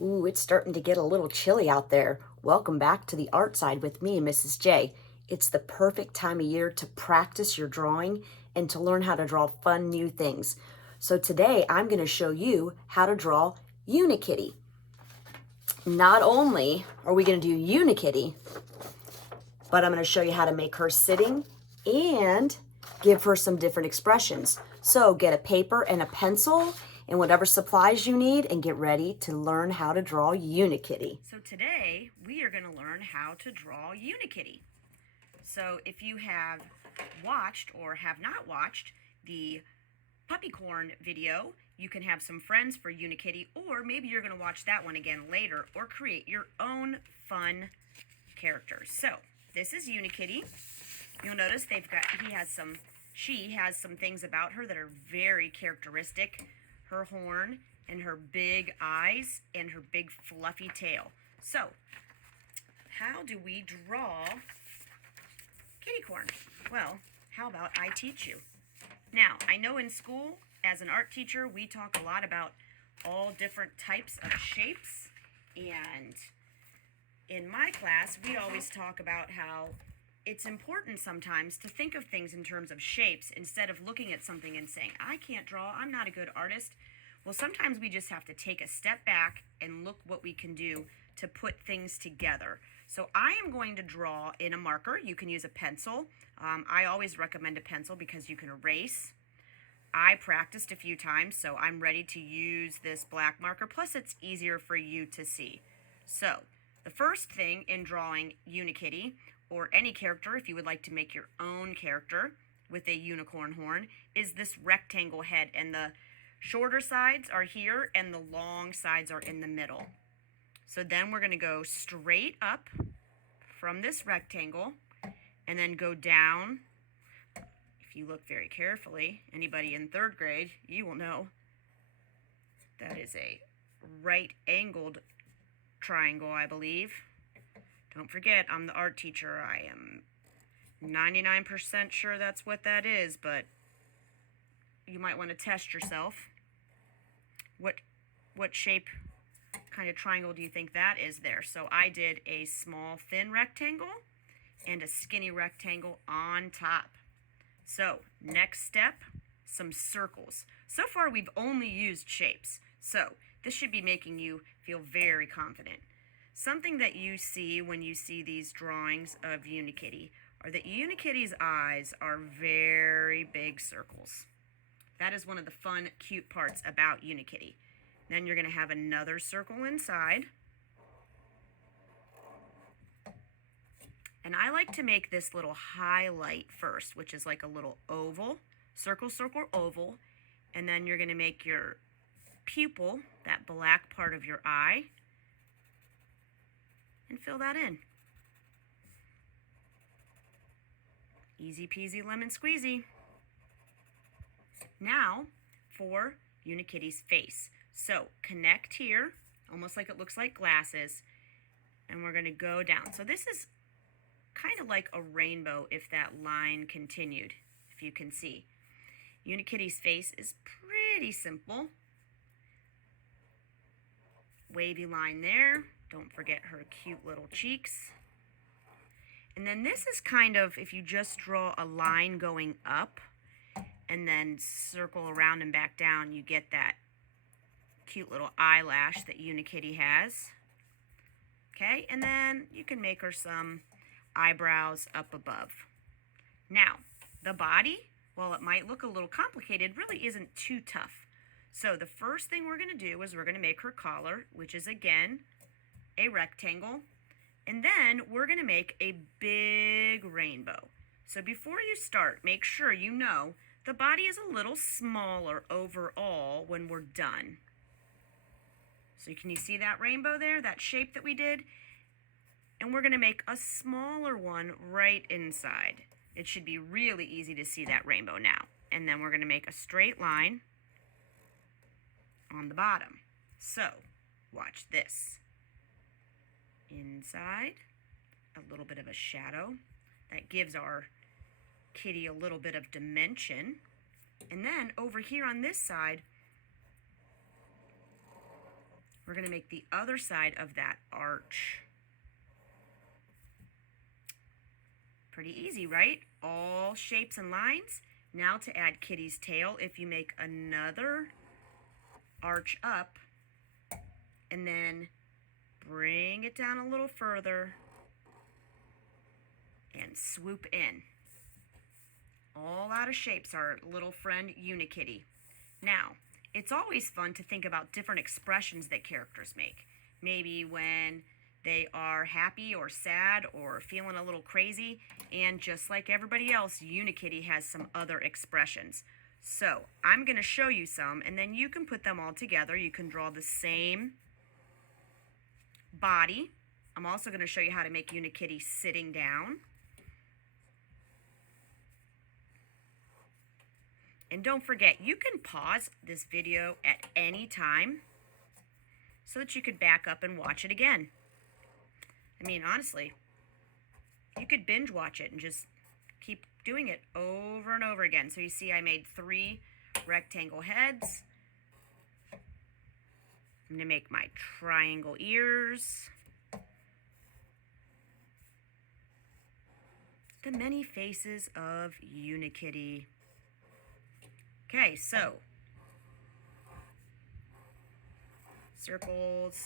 Ooh, it's starting to get a little chilly out there. Welcome back to the art side with me, Mrs. J. It's the perfect time of year to practice your drawing and to learn how to draw fun new things. So today I'm going to show you how to draw Unikitty. Not only are we going to do Unikitty, but I'm going to show you how to make her sitting and give her some different expressions. So get a paper and a pencil and whatever supplies you need and get ready to learn how to draw Unikitty. So today we are going to learn how to draw Unikitty. So if you have watched or have not watched the puppy corn video, you can have some friends for Unikitty, or maybe you're going to watch that one again later or create your own fun characters. So this is Unikitty. You'll notice she has some things about her that are very characteristic. Her horn and her big eyes and her big fluffy tail. So how do we draw kitty corn? Well, how about I teach you? Now, I know in school, as an art teacher, we talk a lot about all different types of shapes, and in my class, we always talk about how it's important sometimes to think of things in terms of shapes instead of looking at something and saying, I can't draw, I'm not a good artist. Well, sometimes we just have to take a step back and look what we can do to put things together. So I am going to draw in a marker. You can use a pencil. I always recommend a pencil because you can erase. I practiced a few times, so I'm ready to use this black marker. Plus, it's easier for you to see. So the first thing in drawing Unikitty, or any character if you would like to make your own character with a unicorn horn, is this rectangle head, and the shorter sides are here and the long sides are in the middle. So then we're going to go straight up from this rectangle and then go down. If you look very carefully, anybody in 3rd grade, you will know that is a right-angled triangle, I believe. Don't forget, I'm the art teacher. I am 99% sure that's what that is, but you might want to test yourself. What shape, kind of triangle do you think that is there? So I did a small thin rectangle and a skinny rectangle on top. So next step, some circles. So far we've only used shapes, so this should be making you feel very confident. Something that you see when you see these drawings of Unikitty are that Unikitty's eyes are very big circles. That is one of the fun, cute parts about Unikitty. Then you're going to have another circle inside. And I like to make this little highlight first, which is like a little oval, circle, circle, oval. And then you're going to make your pupil, that black part of your eye, and fill that in. Easy peasy lemon squeezy. Now for Unikitty's face. So connect here, almost like it looks like glasses, and we're going to go down. So this is kind of like a rainbow if that line continued, if you can see. Unikitty's face is pretty simple. Wavy line there. Don't forget her cute little cheeks. And then this is kind of, if you just draw a line going up and then circle around and back down, you get that cute little eyelash that Unikitty has. Okay, and then you can make her some eyebrows up above. Now, the body, while it might look a little complicated, really isn't too tough. So the first thing we're going to do is we're going to make her collar, which is again a rectangle. And then we're going to make a big rainbow. So before you start, make sure you know the body is a little smaller overall when we're done. So can you see that rainbow there, that shape that we did? And we're going to make a smaller one right inside. It should be really easy to see that rainbow now. And then we're going to make a straight line on the bottom. So watch this. Inside, a little bit of a shadow. That gives our kitty a little bit of dimension. And then over here on this side, we're going to make the other side of that arch. Pretty easy, right? All shapes and lines. Now to add Kitty's tail, if you make another arch up and then bring it down a little further and swoop in. All out of shapes, our little friend Unikitty. Now, it's always fun to think about different expressions that characters make. Maybe when they are happy or sad or feeling a little crazy, and just like everybody else, Unikitty has some other expressions. So I'm going to show you some, and then you can put them all together. You can draw the same body. I'm also going to show you how to make Unikitty sitting down. And don't forget, you can pause this video at any time so that you could back up and watch it again. I mean, honestly, you could binge watch it and just keep doing it over and over again. So you see I made 3 rectangle heads. I'm going to make my triangle ears. The many faces of Unikitty. Okay, so circles,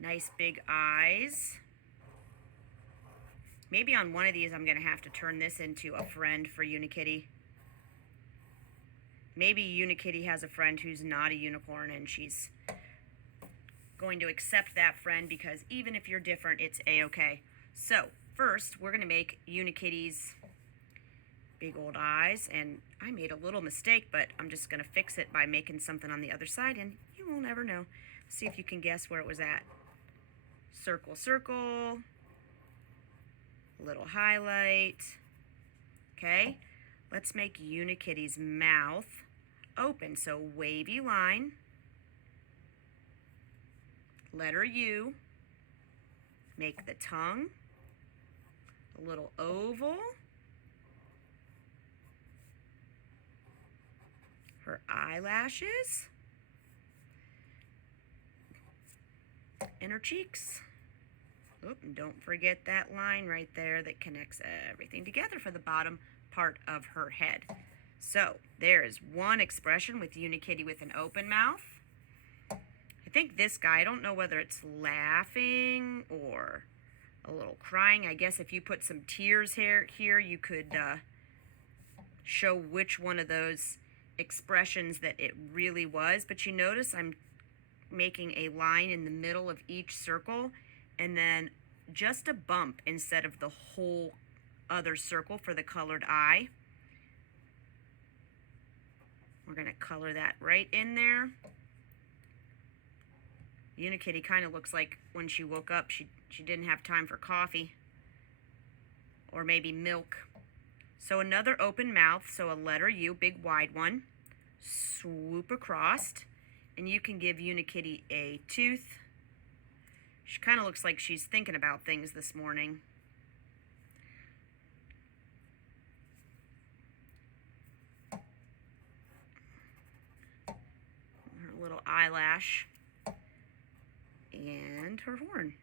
nice big eyes. Maybe on one of these I'm going to have to turn this into a friend for Unikitty. Maybe Unikitty has a friend who's not a unicorn and she's going to accept that friend because even if you're different, it's a-okay. So first, we're going to make Unikitty's big old eyes, and I made a little mistake, but I'm just going to fix it by making something on the other side, and you will never know. See if you can guess where it was at. Circle, circle, little highlight. Okay, let's make Unikitty's mouth open. So wavy line, letter U, make the tongue, a little oval, her eyelashes, and her cheeks. Oop, and don't forget that line right there that connects everything together for the bottom part of her head. So there is one expression with Unikitty with an open mouth. I think this guy, I don't know whether it's laughing or a little crying. I guess if you put some tears here you could show which one of those expressions that it really was. But you notice I'm making a line in the middle of each circle and then just a bump instead of the whole other circle for the colored eye. We're going to color that right in there. Unikitty kind of looks like when she woke up she didn't have time for coffee or maybe milk. So another open mouth, so a letter U, big wide one, swoop across, and you can give Unikitty a tooth. She kind of looks like she's thinking about things this morning. Her little eyelash and her horn.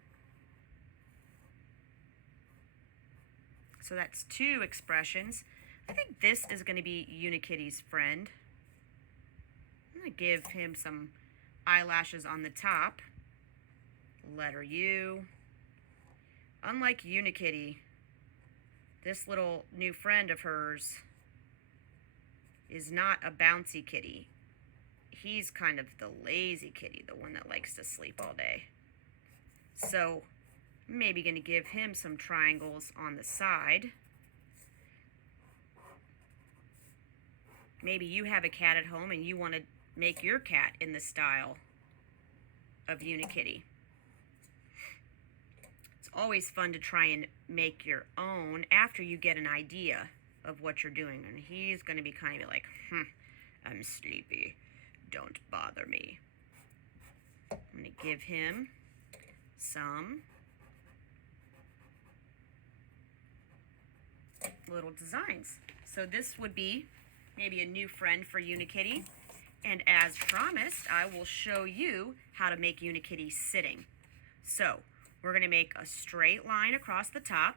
So that's 2 expressions. I think this is going to be Unikitty's friend. I'm going to give him some eyelashes on the top. Letter U. Unlike Unikitty, this little new friend of hers is not a bouncy kitty. He's kind of the lazy kitty, the one that likes to sleep all day. So I'm maybe going to give him some triangles on the side. Maybe you have a cat at home and you want to make your cat in the style of Unikitty. It's always fun to try and make your own after you get an idea of what you're doing. And he's going to be kind of like, I'm sleepy. Don't bother me. I'm going to give him some little designs. So this would be maybe a new friend for Unikitty. And as promised, I will show you how to make Unikitty sitting. So we're going to make a straight line across the top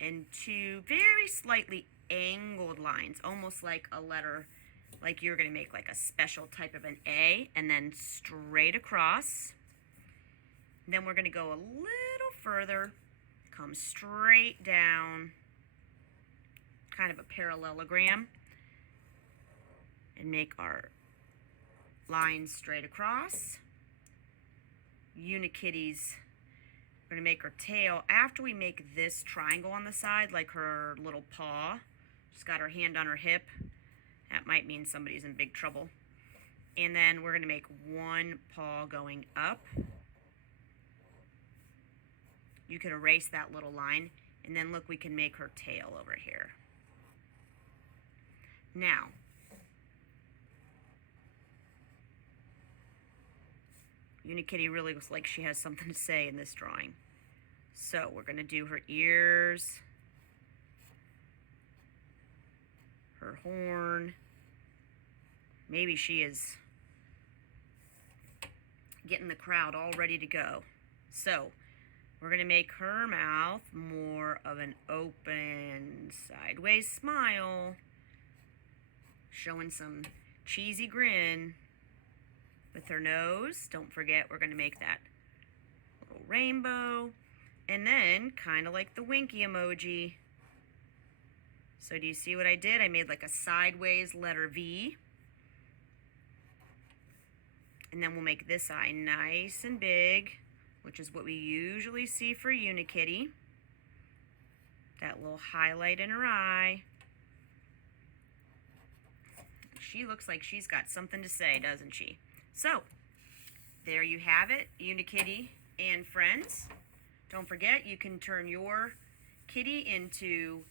and two very slightly angled lines, almost like a letter, like you're going to make like a special type of an A, and then straight across. Then we're going to go a little further, come straight down, kind of a parallelogram, and make our lines straight across. Unikitty's, we're going to make her tail after we make this triangle on the side, like her little paw. She's got her hand on her hip. That might mean somebody's in big trouble. And then we're going to make one paw going up. You can erase that little line, and then look, we can make her tail over here. Now, Unikitty really looks like she has something to say in this drawing. So we're going to do her ears, her horn. Maybe she is getting the crowd all ready to go. So we're going to make her mouth more of an open sideways smile, showing some cheesy grin. With her nose, don't forget we're going to make that little rainbow, and then kind of like the winky emoji. So do you see what I did? I made like a sideways letter V, and then we'll make this eye nice and big, which is what we usually see for Unikitty. That little highlight in her eye. She looks like she's got something to say, doesn't she? So, there you have it, Unikitty and friends. Don't forget, you can turn your kitty into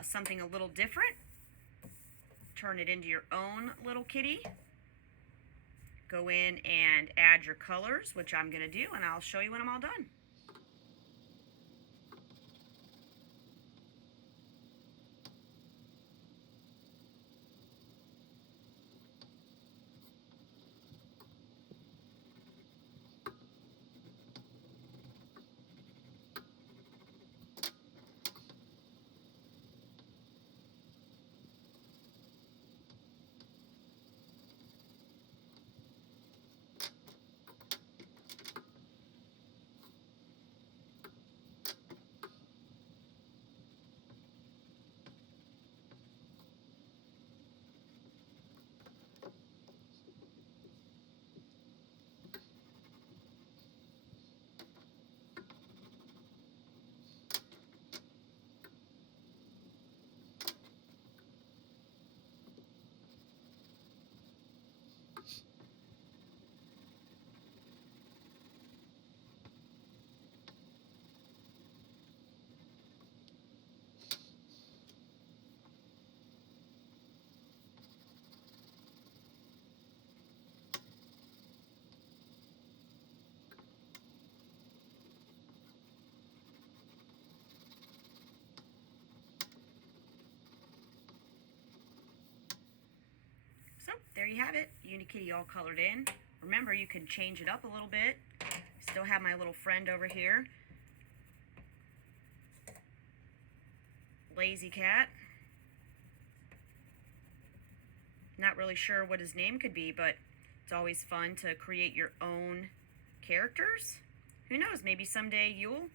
something a little different. Turn it into your own little kitty. Go in and add your colors, which I'm going to do, and I'll show you when I'm all done. So there you have it, Unikitty all colored in. Remember, you can change it up a little bit. Still have my little friend over here, Lazy Cat. Not really sure what his name could be, but it's always fun to create your own characters. Who knows, maybe someday you'll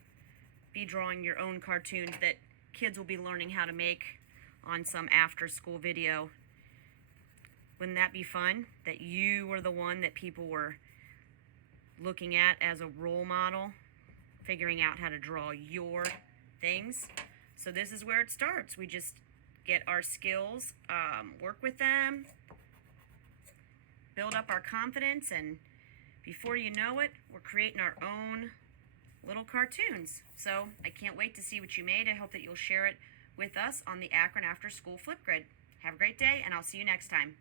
be drawing your own cartoons that kids will be learning how to make on some after-school video. Wouldn't that be fun? That you were the one that people were looking at as a role model, figuring out how to draw your things. So this is where it starts. We just get our skills, work with them, build up our confidence, and before you know it, we're creating our own little cartoons. So I can't wait to see what you made. I hope that you'll share it with us on the Akron After School Flipgrid. Have a great day, and I'll see you next time.